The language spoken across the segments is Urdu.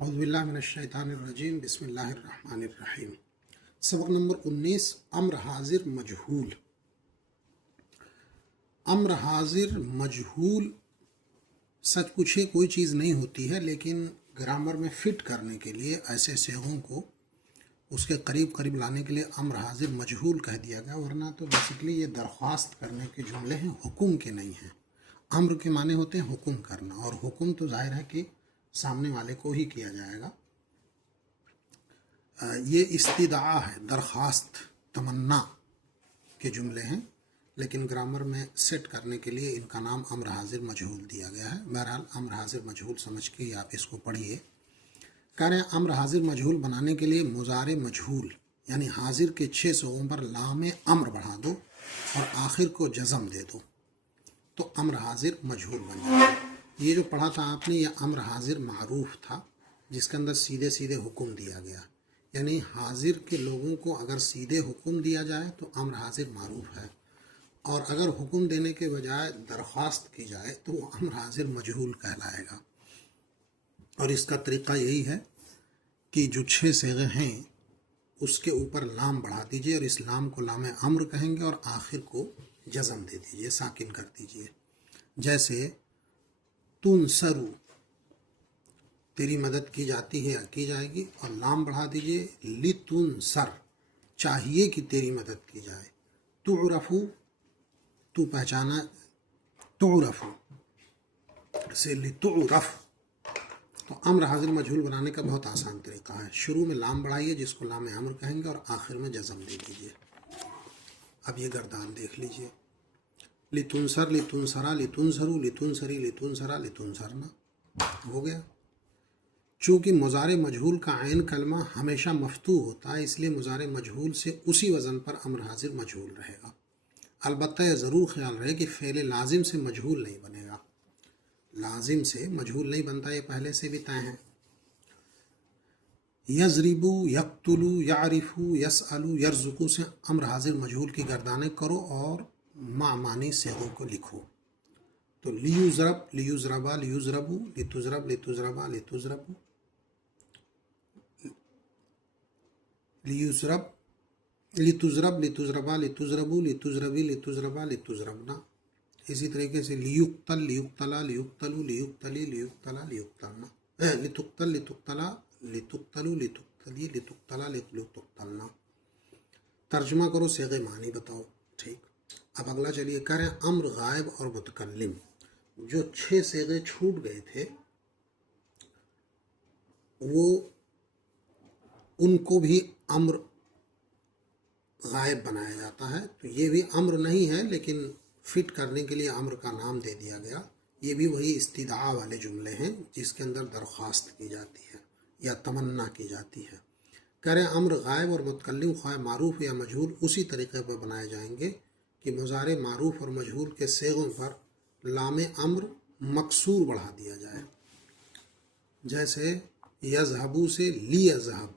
اعوذ باللہ من الشیطان الرجیم، بسم اللہ الرحمن الرحیم۔ سبق نمبر 19، امر حاضر مجہول۔ امر حاضر مجہول سچ پوچھے کوئی چیز نہیں ہوتی ہے، لیکن گرامر میں فٹ کرنے کے لیے ایسے صیغوں کو اس کے قریب قریب لانے کے لیے امر حاضر مجہول کہہ دیا گیا، ورنہ تو بیسیکلی یہ درخواست کرنے کے جملے ہیں، حکم کے نہیں ہیں۔ امر کے معنی ہوتے ہیں حکم کرنا، اور حکم تو ظاہر ہے کہ سامنے والے کو ہی کیا جائے گا۔ یہ استدعا ہے، درخواست، تمنا کے جملے ہیں، لیکن گرامر میں سیٹ کرنے کے لیے ان کا نام امر حاضر مجہول دیا گیا ہے۔ بہرحال امر حاضر مجہول سمجھ کے آپ اس کو پڑھیے۔ کہہ رہے ہیں امر حاضر مجہول بنانے کے لیے مضارع مجہول یعنی حاضر کے 6 صیغوں پر لام امر بڑھا دو اور آخر کو جزم دے دو تو امر حاضر مجہول بن جائے گا۔ یہ جو پڑھا تھا آپ نے، یہ امر حاضر معروف تھا، جس کے اندر سیدھے سیدھے حکم دیا گیا، یعنی حاضر کے لوگوں کو اگر سیدھے حکم دیا جائے تو امر حاضر معروف ہے، اور اگر حکم دینے کے بجائے درخواست کی جائے تو وہ امر حاضر مجہول کہلائے گا۔ اور اس کا طریقہ یہی ہے کہ جو 6 صیغے ہیں اس کے اوپر لام بڑھا دیجئے، اور اس لام کو لام امر کہیں گے، اور آخر کو جزم دے دیجئے، ساکن کر دیجئے۔ جیسے تنصرو، تیری مدد کی جاتی ہے یا کی جائے گی، اور لام بڑھا دیجئے لتنصر، چاہیے کہ تیری مدد کی جائے۔ تعرفو، تو پہچانا، تعرفو سے لتعرف۔ تو امر حاضر مجہول بنانے کا بہت آسان طریقہ ہے، شروع میں لام بڑھائیے جس کو لام امر کہیں گے، اور آخر میں جزم دے دیجئے۔ اب یہ گردان دیکھ لیجئے، لتنصر، لتنصرا، لتنصرو، لتنصری، لتنصرا، لتنصرنا، ہو گیا۔ چونکہ مضارع مجہول کا عین کلمہ ہمیشہ مفتوح ہوتا ہے، اس لیے مضارع مجہول سے اسی وزن پر امر حاضر مجہول رہے گا۔ البتہ یہ ضرور خیال رہے کہ فعل لازم سے مجہول نہیں بنے گا، لازم سے مجہول نہیں بنتا، یہ پہلے سے بھی طے ہیں۔ یضربو، یقتلو، یعرفو، یسألو، یرزقو سے امر حاضر مجہول کی گردانیں کرو اور معنی صیغوں کو لکھو۔ تو لیضرب، لیضربا، لیضربو، لتضرب، لتضربا، لتضربو، لیضرب، لتضرب، لتضربا، لتضربو، لتضربی، لتضربا، لتضربنا۔ اسی طریقے سے لیقتل، لیقتلا، لیقتلو، لیقتلی، لیقتلا، لیقتلنا، لتقتل، لتقتلا، لتقتلو، لتقتلی، لتقتلا، لتقتلنا۔ ترجمہ کرو، صیغے معنی بتاؤ۔ ٹھیک، اب اگلا چلیے کہہ رہے ہیں امر غائب اور متکلم۔ جو 6 صیغے چھوٹ گئے تھے وہ ان کو بھی امر غائب بنایا جاتا ہے، تو یہ بھی امر نہیں ہے، لیکن فٹ کرنے کے لیے امر کا نام دے دیا گیا۔ یہ بھی وہی استدعا والے جملے ہیں جس کے اندر درخواست کی جاتی ہے یا تمنا کی جاتی ہے۔ کہہ رہے ہیں امر غائب اور متکلم خواہ معروف یا مجہول اسی طریقے پر بنائے جائیں گے کہ مضارع معروف اور مجہول کے صیغوں پر لام امر مکسور بڑھا دیا جائے۔ جیسے یذہبو سے لیذہب،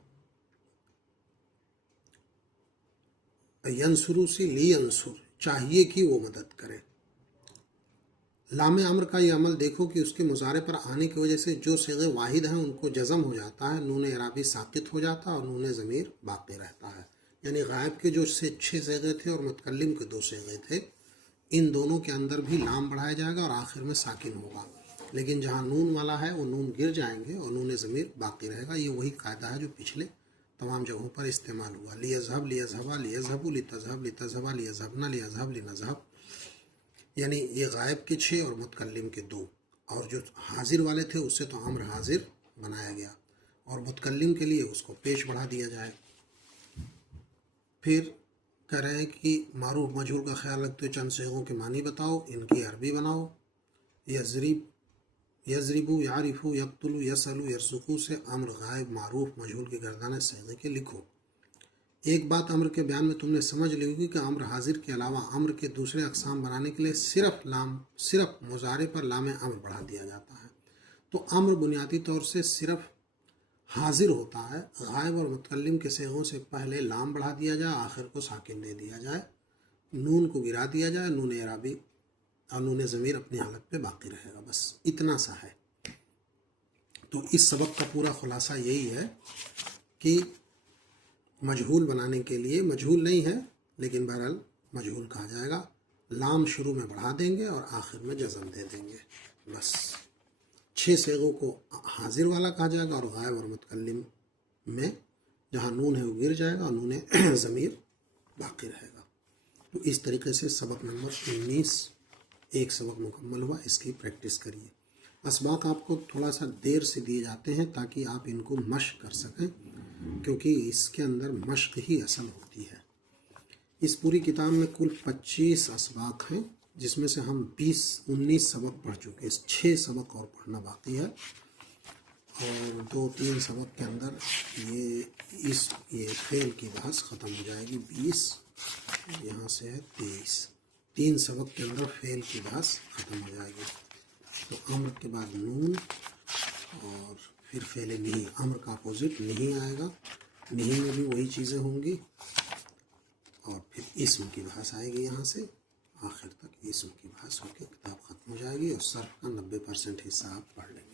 ینصرو سے لینصر، چاہیے کہ وہ مدد کرے۔ لام امر کا یہ عمل دیکھو کہ اس کے مضارع پر آنے کی وجہ سے جو صیغے واحد ہیں ان کو جزم ہو جاتا ہے، نون اعرابی ساقط ہو جاتا ہے اور نون ضمیر باقی رہتا ہے۔ یعنی غائب کے جو 6 صیغے تھے اور متکلم کے 2 صیغے تھے، ان دونوں کے اندر بھی لام بڑھایا جائے گا اور آخر میں ساکن ہوگا، لیکن جہاں نون والا ہے وہ نون گر جائیں گے اور نون ضمیر باقی رہے گا۔ یہ وہی قاعدہ ہے جو پچھلے تمام جگہوں پر استعمال ہوا۔ لیذہب، لیذہبا، لیذہبو، لتذہب، لتذہبا، لیذہبنا، لیذہب، لنذہب۔ یعنی یہ غائب کے 6 اور متکلم کے 2، اور جو حاضر والے تھے اس سے تو امر حاضر بنایا گیا، اور متکلم کے لیے اس کو پیش بڑھا دیا جائے۔ پھر کہہ رہے ہیں کہ معروف مجہول کا خیال رکھتے ہوئے چند صیغوں کے معنی بتاؤ، ان کی عربی بناؤ۔ یضرب، یضربو، یعرفو، یقتلو، یسألو، یرزقو سے امر غائب معروف مجہول کی گردانیں صیغے کے لکھو۔ ایک بات امر کے بیان میں تم نے سمجھ لی ہوگی کہ امر حاضر کے علاوہ امر کے دوسرے اقسام بنانے کے لیے صرف مضارع پر لام امر بڑھا دیا جاتا ہے۔ تو امر بنیادی طور سے صرف حاضر ہوتا ہے، غائب اور متکلم کے صیغوں سے پہلے لام بڑھا دیا جائے، آخر کو ساکن دے دیا جائے، نون کو گرا دیا جائے، نون اعرابی اور نون ضمیر اپنی حالت پہ باقی رہے گا، بس اتنا سا ہے۔ تو اس سبق کا پورا خلاصہ یہی ہے کہ مجہول بنانے کے لیے، مجہول نہیں ہے لیکن بہرحال مجہول کہا جائے گا، لام شروع میں بڑھا دیں گے اور آخر میں جزم دے دیں گے، بس 6 صیغوں کو حاضر والا کہا جائے گا، اور غائب اور متکلم میں جہاں نون ہے وہ گر جائے گا اور نون ضمیر باقی رہے گا۔ تو اس طریقے سے سبق نمبر 19 ایک سبق مکمل ہوا، اس کی پریکٹس کریے۔ اسباق آپ کو تھوڑا سا دیر سے دیے جاتے ہیں تاکہ آپ ان کو مشق کر سکیں، کیونکہ اس کے اندر مشق ہی اصل ہوتی ہے۔ اس پوری کتاب میں کل 25 اسباق ہیں، جس میں سے ہم 19 سبق پڑھ چکے، 6 سبق اور پڑھنا باقی ہے، اور 2-3 سبق کے اندر یہ فعل کی بحث ختم ہو جائے گی۔ 20 یہاں سے ہے 23، 3 سبق کے اندر فعل کی بحث ختم ہو جائے گی۔ تو امر کے بعد نون اور پھر فعل نہیں، امر کا اپوزٹ نہیں آئے گا، نہیں میں بھی وہی چیزیں ہوں گی، اور پھر اسم کی بحث آئے گی، یہاں سے آخر تک اسم کی بحث ہو کے کتاب ختم ہو جائے گی، اور صرف کا 90% حصہ آپ پڑھ لیں گے۔